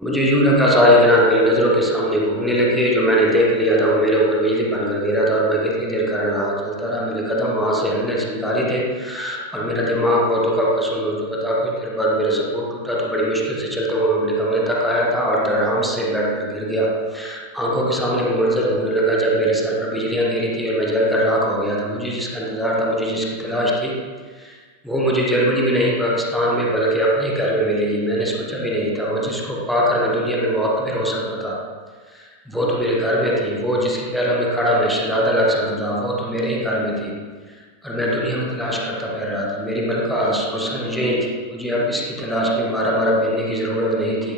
مجھے یوں لگا سارے کائنات میری نظروں کے سامنے گھومنے لگے۔ جو میں نے دیکھ لیا تھا وہ میرے اوپر بجلی بن کر گرا تھا، اور میں کتنی دیر کر رہا چلتا رہا۔ میرے قدم وہاں سے ہلنے سے انکاری تھے اور میرا دماغ بہت کب کا سن ہو چکا تھا۔ کچھ دیر بعد میرا سپورٹ ٹوٹا تو بڑی مشکل سے چلتے ہوئے اپنے کمرے تک آیا تھا اور آرام سے بیڈ پر گر گیا۔ آنکھوں کے سامنے وہ منظر گھومنے لگا جب میرے سر پر بجلیاں گری تھیں اور میں جل کر راکھ ہو گیا تھا۔ مجھے جس کا انتظار تھا، مجھے جس کی تلاش تھی، وہ مجھے جرمنی میں نہیں پاکستان میں بلکہ اپنے گھر میں ملے گی۔ میں نے سوچا بھی نہیں تھا وہ جس کو پا کر میں دنیا میں معتبر ہو سکتا تھا وہ تو میرے گھر میں تھی۔ وہ جس کے پیروں میں کھڑا میں شہزادہ لگ سکتا تھا وہ تو میرے ہی گھر میں تھی، اور میں دنیا میں تلاش کرتا پھر رہا تھا۔ میری ملکہ حسن یہی تھی۔ مجھے اب اس کی تلاش میں بارہ بارہ پھرنے کی ضرورت نہیں تھی،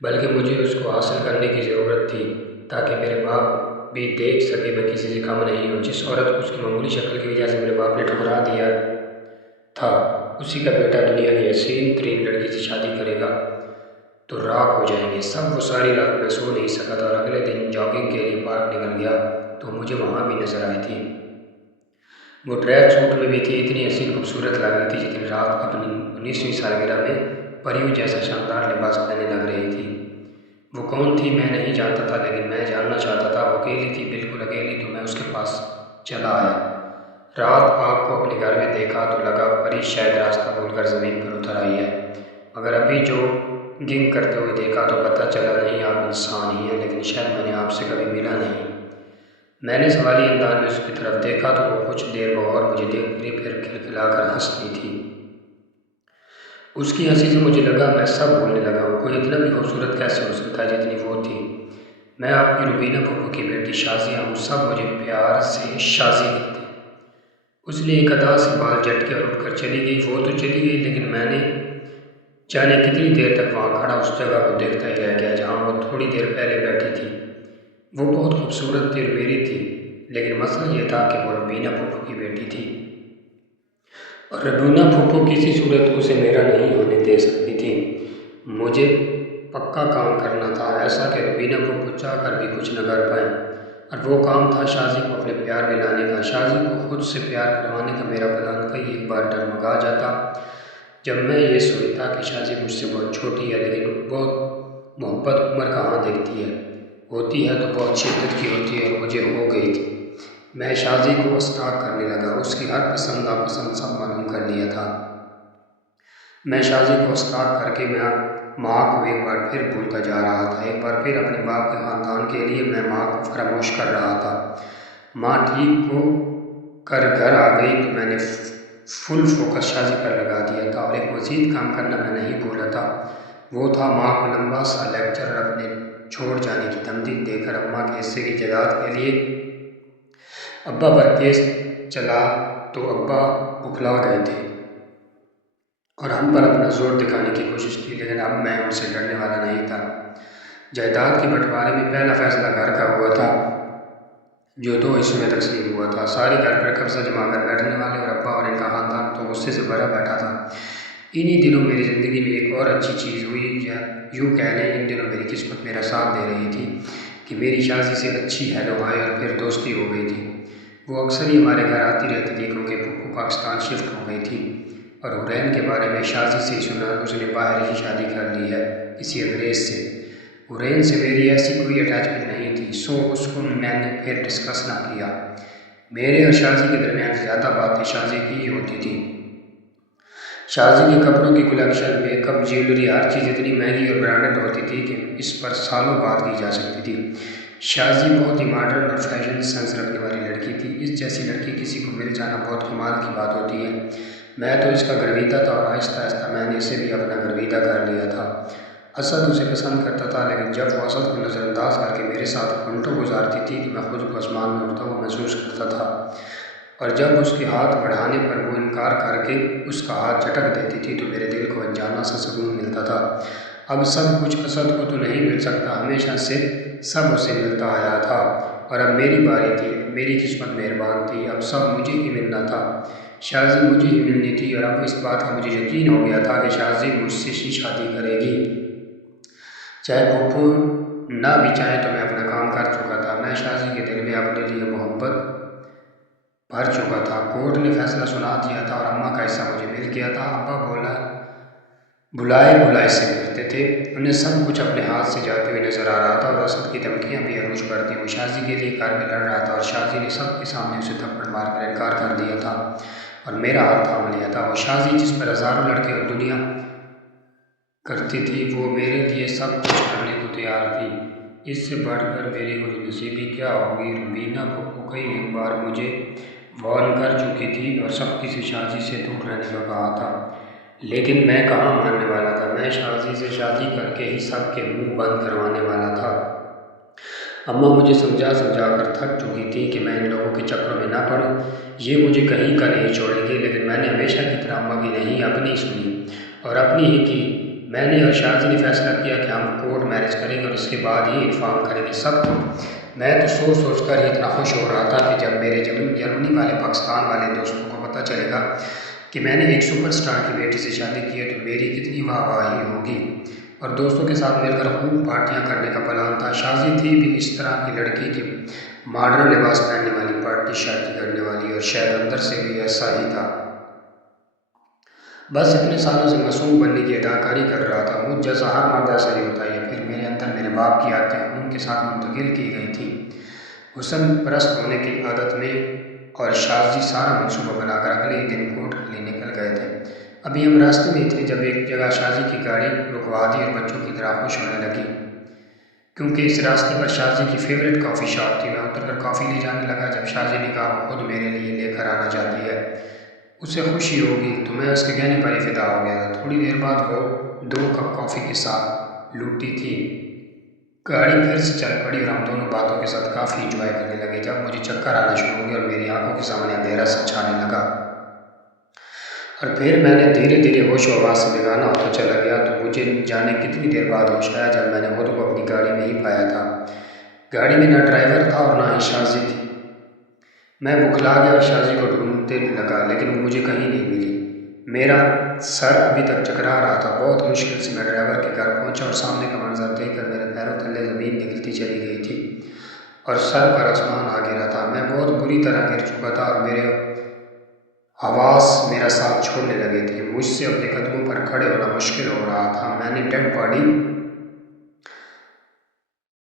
بلکہ مجھے اس کو حاصل کرنے کی ضرورت تھی تاکہ میرے باپ بھی دیکھ سکے میں کسی سے کم نہیں ہوں۔ جس عورت کو اس کی معمولی شکل کی وجہ سے میرے باپ نے ٹھکرا دیا تھا، اسی کا بیٹا دنیا کی حسین ترین لڑکی سے شادی کرے گا تو راکھ ہو جائیں گے سب۔ وہ ساری رات میں سو نہیں سکا تھا اور اگلے دن جاگنگ کے لیے پارک نکل گیا تو مجھے وہاں بھی نظر آئی تھی۔ وہ ٹریک سوٹ میں بھی تھی، اتنی حسین خوبصورت لگ رہی تھی جتنی رات اپنی 19ویں سالگرہ میں پریوں جیسا شاندار لباس پہنے لگ رہی تھی۔ وہ کون تھی میں نہیں جانتا تھا، لیکن میں جاننا چاہتا تھا۔ وہ اکیلی تھی، بالکل اکیلی، تو میں اس کے پاس چلا آیا۔ رات آپ کو اپنے گھر میں دیکھا تو لگا پری شاید راستہ بھول کر زمین پر اتر آئی ہے، مگر ابھی جو گنگ کرتے ہوئے دیکھا تو پتہ چلا نہیں آپ انسان ہی ہیں، لیکن شاید میں نے آپ سے کبھی ملا نہیں۔ میں نے سوالی انداز میں اس کی طرف دیکھا تو وہ کچھ دیر بغور مجھے دیکھ کر پھر کھلکھلا کر ہنس رہی تھی۔ اس کی ہنسی سے مجھے لگا میں سب بولنے لگا ہوں، کوئی اتنا بھی خوبصورت کیسے ہو سکتا ہے جتنی وہ تھی۔ میں آپ کی روبینہ پھوپھو کی بیٹی شازیہ ہوں، سب مجھے پیار سے شازی کہتے ہیں۔ اس نے ایک ادا سے بال جھٹکے اور اٹھ کر چلی گئی۔ وہ تو چلی گئی، لیکن میں نے جانے کتنی دیر تک وہاں کھڑا اس جگہ کو دیکھتا ہی رہ گیا جہاں وہ تھوڑی دیر پہلے بیٹھی تھی۔ وہ بہت خوبصورت تھی اور میری تھی، لیکن مسئلہ یہ تھا کہ وہ روبینہ پھوپھو کی بیٹی تھی اور روبینہ پھوپھو کسی صورت اسے میرا نہیں ہونے دے سکتی تھی۔ مجھے پکا کام کرنا تھا، ایسا کہ روبینہ پھوپھو چاہ کر بھی کچھ نہ کر پائیں، اور وہ کام تھا شازی کو اپنے پیار میں لانے کا۔ شازی کو خود سے پیار کروانے کا میرا پلان کئی ایک بار ڈگمگا جاتا جب میں یہ سوچتا کہ شازی مجھ سے بہت چھوٹی ہے، لیکن بہت محبت عمر کہاں دیکھتی ہے، ہوتی ہے تو بہت شدت کی ہوتی ہے، اور مجھے ہو گئی تھی۔ میں شازی کو اسٹاک کرنے لگا، اس کی ہر پسند ناپسند سب معلوم کر لیا تھا۔ میں شازی کو اسٹاک کر کے میں ماں کو ایک بار پھر بھولتا جا رہا تھا۔ ایک بار پھر اپنے باپ کے خاندان کے لیے میں ماں کو فراموش کر رہا تھا۔ ماں ٹھیک ہو کر گھر آ گئی تو میں نے فل فوکس شازی پر لگا دیا تھا، اور ایک مزید کام کرنا میں نہیں بھولا تھا، وہ تھا ماں کو لمبا سا لیکچر اپنے چھوڑ جانے کی تمدید دے کر اماں کے حصے کی جائیداد کے لیے ابا پر کیس چلا تو ابا بکھلا گئے تھے اور ہم پر اپنا زور دکھانے کی کوشش کی، لیکن اب میں ان سے ڈرنے والا نہیں تھا۔ جائیداد کے بٹوارے میں پہلا فیصلہ گھر کا ہوا تھا جو 2 حصوں میں تقسیم ہوا تھا۔ سارے گھر پر قبضہ جما کر بیٹھنے والے اور ابا اور ان کا خاندان تو غصے سے بھرا بیٹھا تھا۔ انہی دنوں میری زندگی میں ایک اور اچھی چیز ہوئی، یا یوں کہہ لیں ان دنوں میری قسمت میرا ساتھ دے رہی تھی کہ میری شازی سے اچھی ہیلو ہائی اور پھر دوستی ہو گئی تھی۔ وہ اکثر ہی ہمارے گھر آتی رہتی تھی کیونکہ پھوپھو پاکستان شفٹ ہو گئی تھی، اور حرین کے بارے میں شازی سے سنا اس نے باہر ہی شادی کر لی ہے کسی انگریز سے۔ حرین سے میری ایسی کوئی اٹیچمنٹ نہیں تھی، سو اس کو میں نے پھر ڈسکس نہ کیا۔ میرے اور شازی کے درمیان زیادہ باتیں شازی کی ہی ہوتی تھیں۔ شازی کے کپڑوں کی کلیکشن، میک اپ، جیولری، ہر چیز اتنی مہنگی اور برانڈڈ ہوتی تھی کہ اس پر سالوں بات کی جا سکتی تھی۔ شازی بہت ہی ماڈرن اور فیشن سینس رکھنے والی لڑکی تھی۔ اس جیسی لڑکی کسی کو مل جانا بہت کمال کی بات ہوتی ہے۔ میں تو اس کا گرویدہ تھا، اور آہستہ آہستہ میں نے اسے بھی اپنا گرویدہ کر لیا تھا۔ اسد اسے پسند کرتا تھا، لیکن جب وہ اسد کو نظر انداز کر کے میرے ساتھ گھنٹوں گزارتی تھی تو میں خود کو آسمان میں اڑتا ہوا محسوس کرتا تھا، اور جب اس کے ہاتھ بڑھانے پر وہ انکار کر کے اس کا ہاتھ جھٹک دیتی تھی تو میرے دل کو انجانا سا سکون ملتا تھا۔ اب سب کچھ اسد کو تو نہیں مل سکتا، ہمیشہ سے سب اسے ملتا آیا تھا، اور اب میری باری تھی۔ میری قسمت مہربان تھی، اب سب مجھے ہی ملنا تھا۔ شازی مجھے ہی ملنی تھی، اور اب اس بات کا مجھے یقین ہو گیا تھا کہ شازی مجھ سے ہی شادی کرے گی، چاہے پھوپھو نہ بھی چاہیں۔ تو میں اپنا کام کر چکا تھا، میں شازی کے دل میں اپنے لیے محبت بھر چکا تھا۔ کورٹ نے فیصلہ سنا دیا تھا اور اماں کا حصہ مجھے مل گیا تھا۔ ابا بولا بلائے بلائے سے کرتے تھے، انہیں سب کچھ اپنے ہاتھ سے جاتے ہوئے نظر آ رہا تھا اور اسد کی دھمکیاں بھی عروج پر تھیں۔ وہ شازی کے لیے کار میں لڑ رہا تھا اور شازی نے سب کے سامنے اسے تھپڑ مار کر انکار کر دیا تھا اور میرا ہاتھ تھام لیا تھا۔ وہ شازی جس پر ہزاروں لڑکے اور دنیا کرتی تھی، وہ میرے لیے سب کچھ کرنے کو تیار تھی۔ اس سے بڑھ کر میری خوش نصیبی کیا ہوگی؟ روبینہ پھپھو کئی ایک بار مجھے وارن کر چکی تھی اور سختی سے شازی سے دور رہنے کو کہا تھا، لیکن میں کہاں ماننے والا تھا۔ میں شازی سے شادی کر کے ہی سب کے منہ بند کروانے والا تھا۔ اماں مجھے سمجھا سمجھا کر تھک چکی تھی کہ میں ان لوگوں کے چکروں میں نہ پڑوں، یہ مجھے کہیں کا نہیں چھوڑیں گے، لیکن میں نے ہمیشہ کی طرح اماں کی نہیں اپنی سنی اور اپنی ہی کی۔ میں نے اور شازی نے فیصلہ کیا کہ ہم کورٹ میرج کریں گے اور اس کے بعد ہی انفارم کریں گے سب کو۔ میں تو سوچ سوچ کر ہی اتنا خوش ہو رہا تھا کہ جب میرے جرمنی والے پاکستان والے دوستوں کو پتہ چلے گا کہ میں نے ایک سپر اسٹار کی بیٹی سے شادی کی ہے تو میری کتنی واہ واہی ہوگی، اور دوستوں کے ساتھ مل کر خوب پارٹیاں کرنے کا پلان تھا۔ شازی تھی بھی اس طرح کی لڑکی کہ ماڈرن لباس پہننے والی، پارٹی شارٹی کرنے والی، اور شاید اندر سے بھی ایسا ہی تھا۔ بس اتنے سالوں سے معصوم بننے کی اداکاری کر رہا تھا۔ مجھ جیسا ہر مرد ایسا ہی ہوتا ہے، یا پھر میرے اندر میرے باپ کی عادتیں خون کے ساتھ منتقل کی گئی تھیں حسن پرست ہونے کی عادت میں۔ اور شازی سارا منصوبہ بنا کر اگلے ہی دن کورٹ کے لیے نکل گئے تھے۔ ابھی ہم راستے میں تھے جب ایک جگہ شازی کی گاڑی رکوا دی اور بچوں کی طرح خوش ہونے لگی، کیونکہ اس راستے پر شازی کی فیوریٹ کافی شاپ تھی۔ میں اتر کر کافی لے جانے لگا۔ جب شازی نے کہا وہ خود میرے لیے لے کر آنا چاہتی ہے، اسے خوشی ہوگی، تو میں اس کے کہنے پر ہی فدا ہو گیا تھا۔ تھوڑی دیر بعد وہ 2 کپ کافی کے ساتھ لوٹی تھی۔ گاڑی پھر سے چل پڑی اور ہم دونوں باتوں کے ساتھ کافی انجوائے کرنے لگے۔ جب مجھے چکر آنا شروع ہو گیا اور میری آنکھوں کے سامنے اندھیرا سا چھانے لگا اور پھر میں نے دھیرے دھیرے ہوش و حواس سے بیگانہ ہوتا چلا گیا، تو مجھے جانے کتنی دیر بعد ہوش آیا جب میں نے خود کو اپنی گاڑی میں ہی پایا تھا۔ گاڑی میں نہ ڈرائیور تھا اور نہ ہی شازی تھی۔ میں بکھلا گیا اور شازی کو ڈھونڈنے لگا، لیکن وہ مجھے کہیں نہیں ملی۔ میرا سر ابھی تک چکرا رہا تھا۔ بہت مشکل سے میں ڈرائیور کے گھر پہنچا اور سامنے کا منظر دیکھ کر میرے پیروں تلے زمین نکلتی چلی گئی تھی اور سر پر آسمان آ گرا تھا۔ میں بہت بری طرح گر چکا تھا اور میرے حواس میرا ساتھ چھوڑنے لگے تھے۔ مجھ سے اپنے قدموں پر کھڑے ہونا مشکل ہو رہا تھا۔ میں نے ڈیڈ باڈی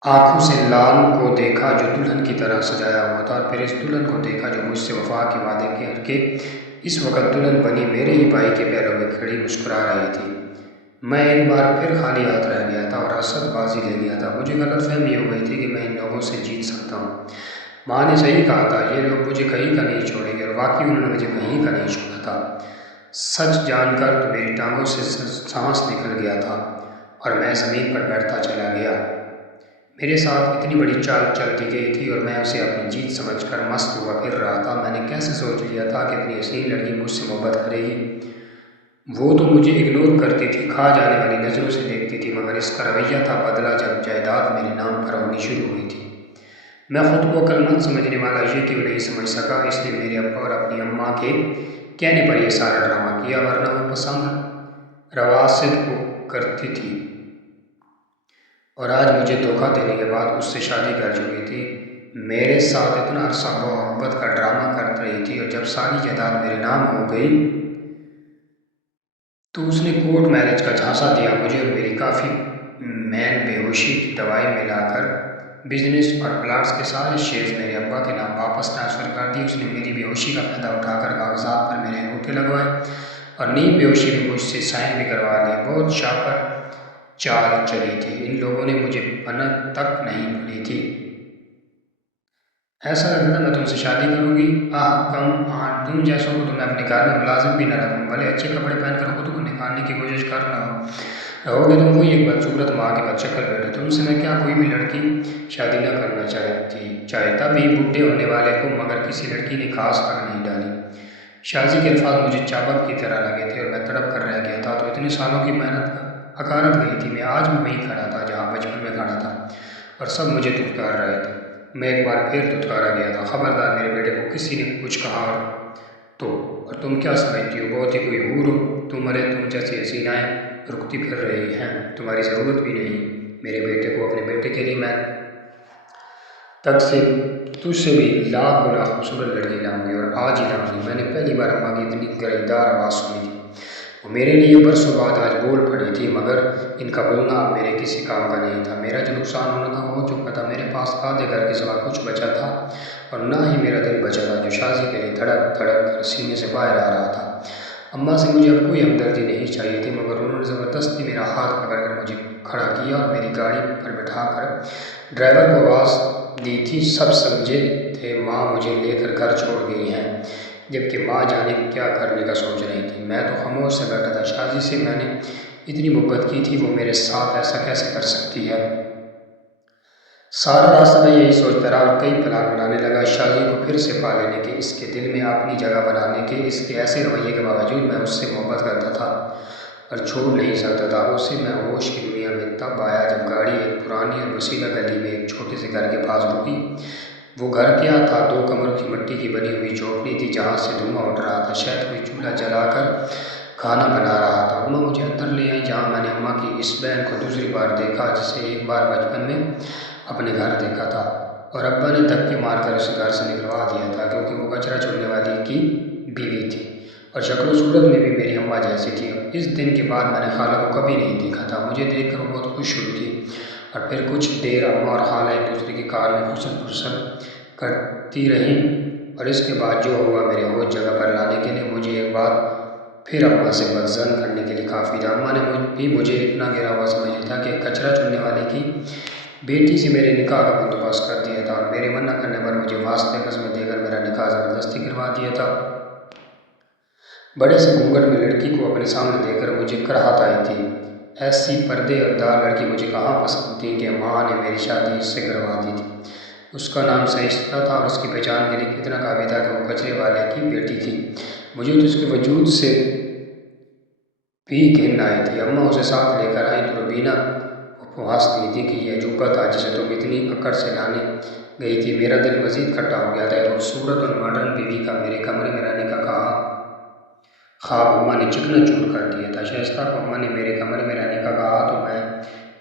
آنکھوں سے لال کو دیکھا جو دلہن کی طرح سجایا ہوا تھا، اور پھر اس دلہن کو دیکھا جو مجھ سے وفا کے وعدے کر کے اس وقت دلہن بنی میرے ہی بھائی کے پیروں میں کھڑی مسکرا رہی تھی۔ میں ایک بار پھر خالی ہاتھ رہ گیا تھا اور حسد بازی لے گیا تھا۔ مجھے غلط فہمی ہو گئی تھی کہ میں ان لوگوں سے جیت سکتا ہوں۔ ماں نے صحیح کہا تھا، یہ لوگ مجھے کہیں کا نہیں چھوڑیں گے، اور واقعی انہوں نے مجھے کہیں کا نہیں چھوڑا تھا۔ سچ جان کر تو میری ٹانگوں سے سانس نکل گیا تھا اور میں زمین پر بیٹھتا چلا گیا۔ میرے ساتھ اتنی بڑی چال چل دی گئی تھی اور میں اسے اپنی جیت سمجھ کر مست ہوا پھر رہا تھا۔ میں نے کیسے سوچ لیا تھا کہ اتنی حسین لڑکی مجھ سے محبت کرے گی؟ وہ تو مجھے اگنور کرتی تھی، کھا جانے والی نظروں سے دیکھتی تھی، مگر اس کا رویہ تھا بدلا جب جائیداد میرے نام پر ہونی شروع ہوئی تھی۔ میں خود کو عقل مند سمجھنے والا یہ کیوں نہیں سمجھ سکا اس نے میرے ابا اور اپنی اماں کے کہنے پر یہ سارا ڈرامہ کیا، ورنہ وہ پسند رواسد کو کرتی تھی اور آج مجھے دھوکہ دینے کے بعد اس سے شادی کر چکی تھی۔ میرے ساتھ اتنا عرصہ محبت کا ڈرامہ کر رہی تھی، اور جب ساری جائیداد میرے نام ہو گئی تو اس نے کورٹ میرج کا جھانسا دیا مجھے، اور میری کافی مین بے ہوشی کی دوائی ملا کر بزنس اور پلاٹس کے سارے شیئرز میرے ابا کے نام واپس ٹرانسفر کر دی۔ اس نے میری بے ہوشی کا فائدہ اٹھا کر کاغذات پر میرے انگوٹھے لگوائے اور نیم بے ہوشی میں مجھ سے سائن بھی کروا لیے۔ بہت شاپر چال چلی تھی، ان لوگوں نے مجھے بنت تک نہیں پڑی تھی۔ ایسا لگتا تھا میں تم سے شادی کروں گی، کم آن تم جیسوں کو تو میں اپنے گھر میں ملازم بھی نہ رکھوں، بھلے اچھے کپڑے پہن کر خود کو نکالنے کی کوشش کر رہا رہو گے تم وہی ایک بدصورت ماں کے بد شکل بیٹے۔ تم سے میں کیا کوئی بھی لڑکی شادی نہ کرنا چاہتا بھی بڈھے ہونے والے کو، مگر کسی لڑکی نے خاص تک نہیں ڈالی۔ شازی کے الفاظ مجھے چابک کی طرح لگے تھے اور میں تڑپ کر رہ گیا تھا۔ تو اتنے سالوں کی محنت اکارت گئی تھی۔ میں آج بھی وہیں کھڑا تھا جہاں بچپن میں کھڑا تھا اور سب مجھے دھتکار رہے تھے۔ میں ایک بار پھر دھتکارا گیا تھا۔ خبردار میرے بیٹے کو کسی نے کچھ کہا اور تم کیا سمجھتی ہو، بہت ہی کوئی حور ہو تم جیسی حسینائیں رکتی پھر رہی ہیں، تمہاری ضرورت بھی نہیں میرے بیٹے کو۔ اپنے بیٹے کے لیے میں تجھ سے بھی لاکھ گنا خوبصورت لڑکی لاؤں گی، اور آج ہی لاؤں گی۔ میں نے پہلی بار اماں کی اتنی گرجدار آواز سنی تھی۔ وہ میرے لیے برسوں بعد آج بول پڑی تھی، مگر ان کا بولنا اب میرے کسی کام کا نہیں تھا۔ میرا جو نقصان ہونا تھا ہو چکا تھا۔ میرے پاس آدھے گھر کے سوا کچھ بچا تھا اور نہ ہی میرا دل بچا تھا جو شازی کے لیے دھڑک دھڑک کر سینے سے باہر آ رہا تھا۔ اماں سے مجھے اب کوئی ہمدردی نہیں چاہیے تھی، مگر انہوں نے زبردستی میرا ہاتھ پکڑ کر مجھے کھڑا کیا اور میری گاڑی پر بٹھا کر ڈرائیور کو آواز دی تھی۔ سب سمجھے تھے ماں مجھے لے کر گھر چھوڑ گئی ہیں، جبکہ ماں جانے کیا کرنے کا سوچ رہی تھی۔ میں تو خاموش سے بیٹھا تھا۔ شازی سے میں نے اتنی محبت کی تھی، وہ میرے ساتھ ایسا کیسے کر سکتی ہے؟ سارا راستہ میں یہی سوچتا رہا اور کئی پلان بنانے لگا شازی کو پھر سے پا لینے کے، اس کے دل میں اپنی جگہ بنانے کے۔ اس کے ایسے رویے کے باوجود میں اس سے محبت کرتا تھا اور چھوڑ نہیں سکتا تھا اسے۔ میں ہوش کی دنیا میں تب آیا جب گاڑی ایک پرانی اور وسیلہ گلی میں ایک چھوٹے سے گھر کے پاس رکی۔ وہ گھر کیا تھا؟ 2 کمروں کی مٹی کی بنی ہوئی جھونپڑی تھی جہاں سے دھواں اٹھ رہا تھا۔ شاید کوئی چولہا جلا کر کھانا بنا رہا تھا۔ اماں مجھے اندر لے آئی جہاں میں نے اماں کی اس بہن کو دوسری بار دیکھا جسے ایک بار بچپن میں اپنے گھر دیکھا تھا، اور ابا نے دھکے مار کر اسے گھر سے نکلوا دیا تھا کیونکہ وہ کچرا چننے والی کی بیوی تھی اور شکل و صورت میں بھی میری اماں جیسی تھی۔ اس دن کے بعد میں نے خالہ کو کبھی نہیں دیکھا تھا۔ مجھے دیکھ کر وہ بہت خوش ہوئی تھی اور پھر کچھ دیر اماں اور خالہ ایک دوسرے کی کار میں پھسل پھسل کرتی رہیں، اور اس کے بعد جو ہوا میرے ہوش جگہ پر لانے کے لیے مجھے ایک بات پھر اماں سے بدظن کرنے کے لیے کافی تھا۔ اماں نے بھی مجھے اتنا گرا ہوا سمجھا تھا کہ کچرا چننے والے کی بیٹی سے میرے نکاح کا بندوبست کر دیا تھا اور میرے منع کرنے پر مجھے واسطے قسمیں دے کر میرا نکاح زبردستی کروا دیا تھا۔ بڑے سے گھونگھٹ میں لڑکی کو اپنے سامنے دے کر مجھے کراہت آئی تھی۔ ایسی پردے اور دار لڑکی مجھے کہاں پسند تھی کہ ماں نے میری شادی اس سے کروا دی تھی۔ اس کا نام شائستہ تھا اور اس کی پہچان کے لیے کتنا کافی تھا کہ وہ کچرے والے کی بیٹی تھی۔ مجھے تو اس کے وجود سے بھی گھن آئی تھی۔ اماں اسے ساتھ لے کر آئی تو روبینہ اپواس دی تھی کہ یہ عجوبہ تھا جسے تم اتنی اکڑ سے لانے گئی تھی۔ میرا دل مزید کھٹا ہو گیا تھا۔ ایک خوبصورت اور ماڈرن بیوی کا میرے کمرے میں رہنے کا خواب اماں نے چکنا چور کر دیا تھا۔ شائستہ کو اماں نے میرے کمرے میں رہنے کا کہا تو میں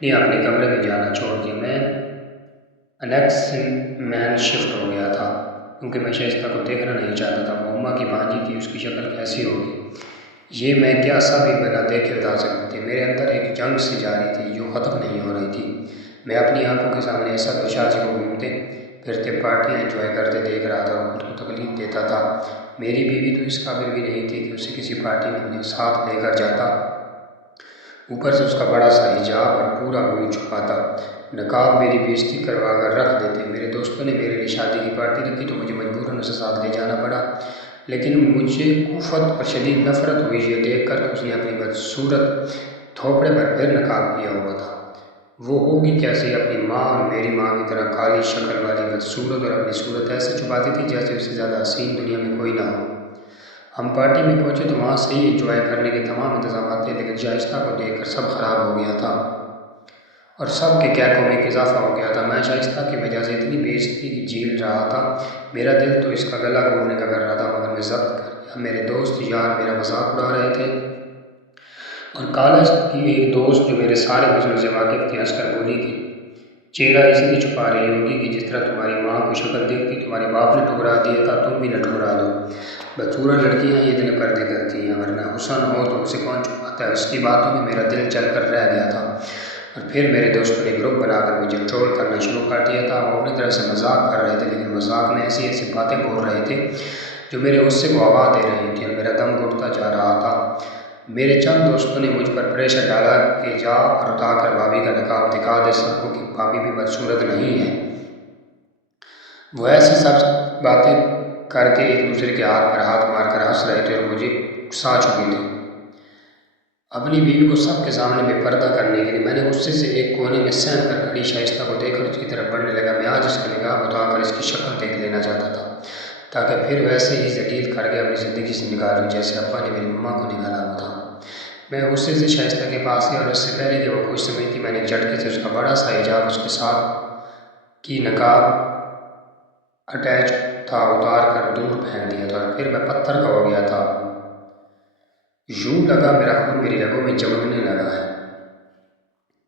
نے اپنے کمرے میں جانا چھوڑ دیا۔ میں انیکس میں شفٹ ہو گیا تھا کیونکہ میں شائستہ کو دیکھنا نہیں چاہتا تھا۔ وہ اماں کی بھانجی تھی، اس کی شکل کیسی ہوگی یہ میں کیا سب ایک بنا دیکھ کے بتا سکتی تھی۔ میرے اندر ایک جنگ سی جاری تھی جو ختم نہیں ہو رہی تھی۔ میں اپنی آنکھوں کے سامنے ایسا تو شازی کو گھومتے پھرتے پارٹیاں انجوائے کرتے دیکھ رہا تھا اور خود کو تکلیف دیتا تھا۔ میری بیوی تو اس قابل بھی نہیں تھی کہ اسے کسی پارٹی میں اپنے ساتھ لے کر جاتا، اوپر سے اس کا بڑا سا حجاب اور پورا منہ چھپا تھا۔ نقاب میری بےعزتی کروا کر رکھ دیتے۔ میرے دوستوں نے میرے لیے شادی کی پارٹی رکھی تو مجھے مجبوراً اسے ساتھ لے جانا پڑا، لیکن مجھے کوفت اور شدید نفرت ہوئی یہ دیکھ کر کہ اس نے اپنی بدصورت تھوپڑے پر پھر نقاب کیا ہوا تھا۔ وہ ہوگی کیسی؟ اپنی ماں اور میری ماں کی طرح کالی شکل والی بدصورت، اور اپنی صورت ایسے چھپاتی تھی جیسے اس سے زیادہ حسین دنیا میں کوئی نہ ہو۔ ہم پارٹی میں پہنچے تو وہاں صحیح انجوائے کرنے کے تمام انتظامات تھے، لیکن شائستہ کو دیکھ کر سب خراب ہو گیا تھا اور سب کے کیکوں میں اضافہ ہو گیا تھا۔ میں شائستہ کی وجہ سے اتنی بےعزتی جھیل رہا تھا، میرا دل تو اس کا گلا گھونٹنے کا کر رہا تھا، مگر میں ضبط کر گیا۔ میرے دوست یار میرا مذاق اڑا رہے تھے اور کالج کی ایک دوست جو میرے سارے مسئلوں سے واقف تھی ہنس کر بولی کہ چہرہ اس لیے چھپا رہی ہوگی کہ جس طرح تمہاری ماں کو شکل دیکھتی تمہارے باپ نے ٹھکرا دیا تھا تم بھی نہ ٹھکرا دو۔ بدصورت لڑکیاں یہ اتنے پردے کرتی ہیں، ورنہ حسن ہو تو اسے کون چھپاتا ہے۔ اس کی باتوں میں میرا دل چل کر رہ گیا تھا اور پھر میرے دوستوں نے گروپ بنا کر مجھے ٹرول کرنا شروع کر دیا تھا۔ وہ اپنی طرف سے مذاق کر رہے تھے، لیکن مذاق میں ایسی ایسی باتیں بول رہے تھے جو میرے غصے کو ہوا دے رہی تھیں اور میرا دم گھٹتا جا رہا تھا۔ میرے چند دوستوں نے مجھ پر پریشر ڈالا کہ جا اور اٹھا کر بھابھی کا نقاب دکھا دے سب کو کہ بھابھی بھی بدصورت نہیں ہے۔ وہ ایسی سب باتیں کر کے ایک دوسرے کے ہاتھ پر ہاتھ مار کر ہنس رہے تھے اور مجھے اکسا چکے تھے۔ اپنی بیوی کو سب کے سامنے بے پردہ کرنے کے لیے میں نے غصے سے ایک کونے میں سہم کر کھڑی شائستہ کو دیکھ کر اس کی طرف بڑھنے لگا۔ میں آج اس کا نقاب اٹھا کر اس کی شکل دیکھ لینا چاہتا تھا تاکہ پھر ویسے ہی ذلیل کر کے اپنی زندگی سے نکالوں جیسے ابا نے میری ماں کو نکالا ہوا تھا۔ میں غصے سے شائستہ کے پاس گیا اور اس سے پہلے کہ وہ کچھ سمجھتی میں نے ایک جھٹکے سے اس کا بڑا سا حجاب اس کے ساتھ کی نقاب اٹیچ تھا اتار کر دور پھینک دیا تھا اور پھر میں پتھر کا ہو گیا تھا۔ یوں لگا میرا خون میری رگوں میں چمکنے لگا ہے۔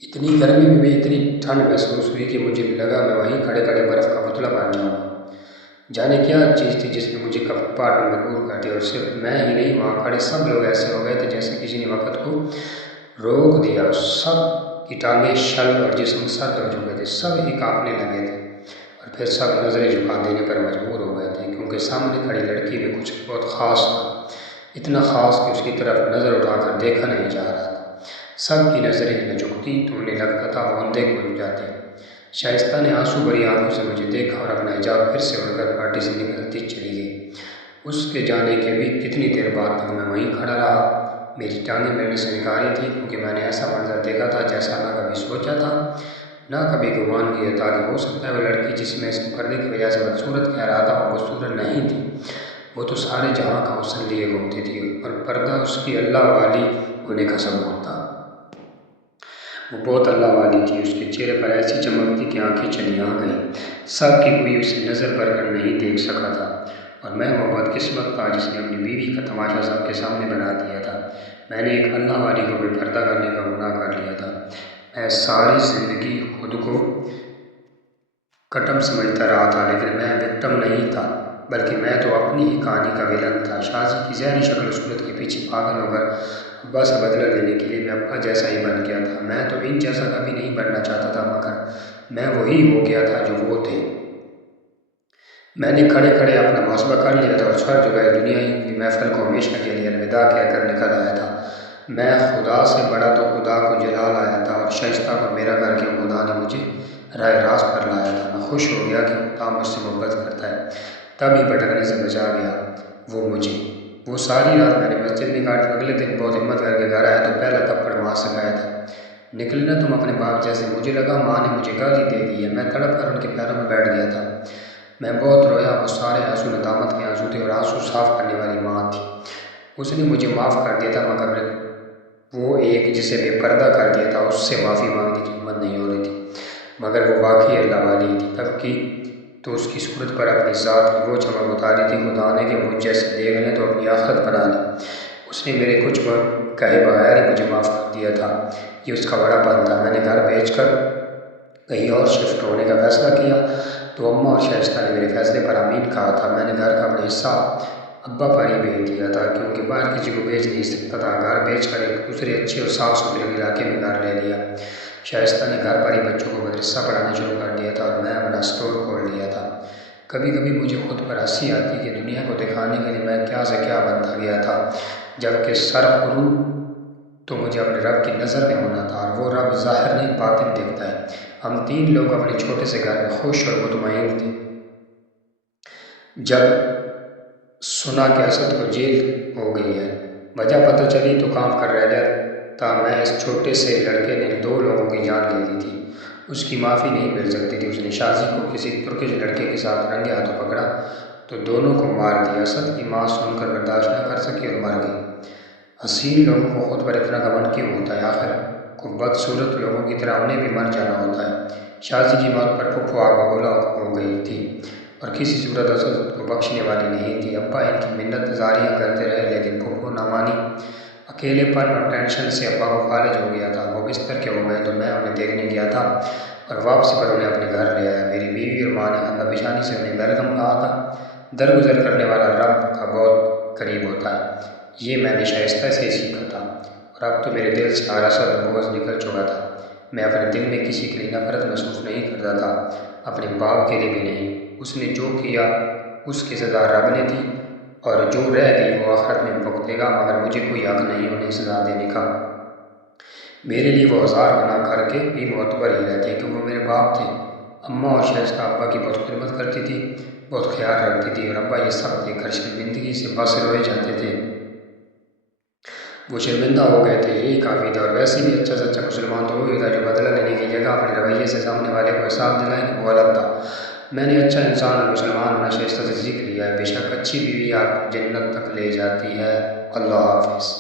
اتنی گرمی میں بھی اتنی ٹھنڈ محسوس ہوئی کہ مجھے لگا میں وہیں کھڑے کھڑے برف کا پتلا بن جاؤں۔ جانے کیا چیز تھی جس نے مجھے کپاٹ میں مجبور کر دیا، اور صرف میں ہی نہیں، وہاں کھڑے سب لوگ ایسے ہو گئے تھے جیسے کسی نے وقت کو روک دیا، اور سب کی ٹانگیں شل اور جسم سرد ہو چکے تھے، سب ہی کانپنے لگے تھے، اور پھر سب نظریں جھکا دینے پر مجبور ہو گئے تھے، کیونکہ سامنے کھڑی لڑکی میں کچھ بہت خاص تھا، اتنا خاص کہ اس کی طرف نظر اٹھا کر دیکھا نہیں جا رہا تھا۔ سب کی نظریں نہ جھکتی تو انہیں لگتا تھا وہ اندھے کو جاتے۔ شائستہ نے آنسو بھری آنکھوں سے مجھے دیکھا اور اپنا حجاب پھر سے اڑ کر پارٹی سے نکلتی چلی گئی۔ اس کے جانے کے بھی کتنی دیر بعد تک میں وہیں کھڑا رہا، میری ٹانگیں ملنے سے نکاری تھی، کیونکہ میں نے ایسا منظر دیکھا تھا جیسا نہ کبھی سوچا تھا نہ کبھی گمان کیا تھا کہ ہو سکتا ہے وہ لڑکی جس میں اس پردے کی وجہ سے بدصورت کہہ رہا تھا وہ بدصورت نہیں تھی، وہ تو سارے جہاں کا حسن لیے گھومتی تھی، اور پردہ اس کی اللہ والی ہونے کا ثبوت تھا۔ وہ بہت اللہ والی تھی، اس کے چہرے پر ایسی چمک تھی کہ آنکھیں چلی آ گئیں، سب کی کوئی اسے نظر بھر کر نہیں دیکھ سکا تھا، اور میں وہ بدقسمت تھا جس نے اپنی بیوی کا تماشا سب کے سامنے بنا دیا تھا۔ میں نے ایک اللہ والی کو بے پردہ کرنے کا گناہ کر لیا تھا۔ میں ساری زندگی خود کو کٹم سمجھتا رہا تھا، لیکن میں وکٹم نہیں تھا، بلکہ میں تو اپنی ہی کہانی کا ویلن تھا۔ شازی کی زہری شکل و صورت کے پیچھے پاگل ہو کر ابا سے بدلہ لینے کے لیے میں ابا جیسا ہی بن گیا تھا۔ میں تو ان جیسا کبھی نہیں بننا چاہتا تھا، مگر میں وہی ہو گیا تھا جو وہ تھے۔ میں نے کھڑے کھڑے اپنا محاسبہ کر لیا تھا اور سر جھکائے دنیا کی محفل کو ہمیشہ کے لیے الوداع کہہ کر نکل آیا تھا۔ میں خدا سے بڑا تو خدا کو جلال آیا تھا، اور شائستہ کو میرا کر کے خدا نے مجھے رائے راست پر لایا تھا۔ میں خوش ہو گیا کہ خدا مجھ سے محبت کرتا ہے، تب ہی بھٹکنے سے بچا گیا وہ مجھے۔ وہ ساری رات میں نے مسجد میں کاٹی، اگلے دن بہت ہمت کر کے گھر آیا تو پہلا تھپڑ وہاں سے گیا تھا۔ نکلنا تم اپنے باپ جیسے، مجھے لگا ماں نے مجھے گالی دے دی ہے۔ میں تڑپ کر ان کے پیروں میں بیٹھ گیا تھا۔ میں بہت رویا، وہ سارے آنسو ندامت کے آنسو تھے، اور آنسو صاف کرنے والی ماں تھی۔ اس نے مجھے معاف کر دیا تھا، مگر وہ ایک جسے بے پردہ کر دیا تھا اس سے معافی مانگنے کی ہمت نہیں ہو رہی تھی، مگر وہ واقعی اللہ والی تھی۔ تب کی تو اس کی صورت پر اپنی ذات کی وہ چمک اتاری تھی، خدا نے کہ مجھ جیسے دیکھ لیں تو اپنی آخرت بنا لیں۔ اس نے میرے کچھ کہے بغیر ہی مجھے معاف کر دیا تھا، یہ اس کا بڑا پن تھا۔ میں نے گھر بیچ کر کہیں اور شفٹ ہونے کا فیصلہ کیا تو اماں اور شائستہ نے میرے فیصلے پر آمین کہا تھا۔ میں نے گھر کا اپنا حصہ ابا پر ہی بھیج دیا تھا، کیونکہ باہر کسی کو بیچ نہیں سکتا تھا۔ گھر بیچ کر ایک دوسرے اچھے اور صاف ستھرے علاقے میں گھر لے لیا۔ شائستہ نے گھر پر ہی بچوں کو مدرسہ پڑھانا شروع کر دیا تھا، اور میں اپنا اسٹور کھول لیا تھا۔ کبھی کبھی مجھے خود پر ہنسی آتی کہ دنیا کو دکھانے کے لیے میں کیا سے کیا بنتا گیا تھا، جبکہ سرخرو تو مجھے اپنے رب کی نظر میں ہونا تھا، اور وہ رب ظاہر نہیں باطن دیکھتا ہے۔ ہم تین لوگ اپنے چھوٹے سے گھر میں خوش اور مطمئن تھے۔ جب سنا کہ اسد کو جیل ہو گئی ہے، وجہ پتہ چلی تو کام کر رہ جاتا۔ میں اس چھوٹے سے لڑکے نے 2 لوگوں کی جان لے لی تھی، اس کی معافی نہیں مل سکتی تھی۔ اس نے شازی کو کسی ترکش لڑکے کے ساتھ رنگے ہاتھوں پکڑا تو دونوں کو مار دیا۔ اسد کی ماں سن کر برداشت نہ کر سکی اور مر گئی۔ حسین لوگوں کو خود پر اتنا گھمنڈ کیوں ہوتا ہے؟ آخر کو بدصورت لوگوں کی طرح انہیں بھی مر جانا ہوتا ہے۔ شازی کی موت پر پھپھو آگ بگولا ہو گئی تھی، اور کسی صورت اسد کو بخشنے والی نہیں تھی۔ ابا ان کی منت زاریاں کرتے رہے، لیکن پھپھو نہ مانی۔ اکیلے پن اور ٹینشن سے ابا کو فالج ہو گیا تھا۔ وہ بستر کے ہو گئے تو میں انہیں دیکھنے گیا تھا، اور واپسی پر انہیں اپنے گھر لے آیا۔ میری بیوی اور ماں نے خندہ پیشانی سے انہیں ویلکم کہا تھا۔ درگزر کرنے والا رب کا بہت قریب ہوتا ہے، یہ میں نے شائستہ سے سیکھا تھا، اور اب تو میرے دل سے حراست اور بغض نکل چکا تھا۔ میں اپنے دل میں کسی کے لیے نفرت محسوس نہیں کرتا تھا، اپنے باپ کے لیے بھی نہیں۔ اس نے جو کیا اس کی سزا رب نے دی، اور جو رہ گئی وہ آخرت میں بھگتے گا، مگر مجھے کوئی حق نہیں انہیں سزا دینے کا۔ میرے لیے وہ 1000 گناہ کر کے بھی معتبر ہی رہتے، کیونکہ وہ میرے باپ تھے۔ اماں اور شائستہ ابا کی بہت خدمت کرتی تھی، بہت خیال رکھتی تھی، اور ابا یہ سب دیکھ کر شرمندگی سے بس روئے جاتے تھے۔ وہ شرمندہ ہو گئے تھے، یہی کافی تھا۔ اور ویسے بھی اچھا سچا مسلمان تو وہی تھا جو بدلہ لینے کی جگہ اپنے رویے سے سامنے والے کو احساس دلائے کہ وہ غلط تھا۔ میں نے اچھا انسان اور مسلمان ہونا شائستہ سے سیکھ لیا ہے۔ بے شک اچھی بیوی آپ کو جنت تک لے جاتی ہے۔ اللہ حافظ۔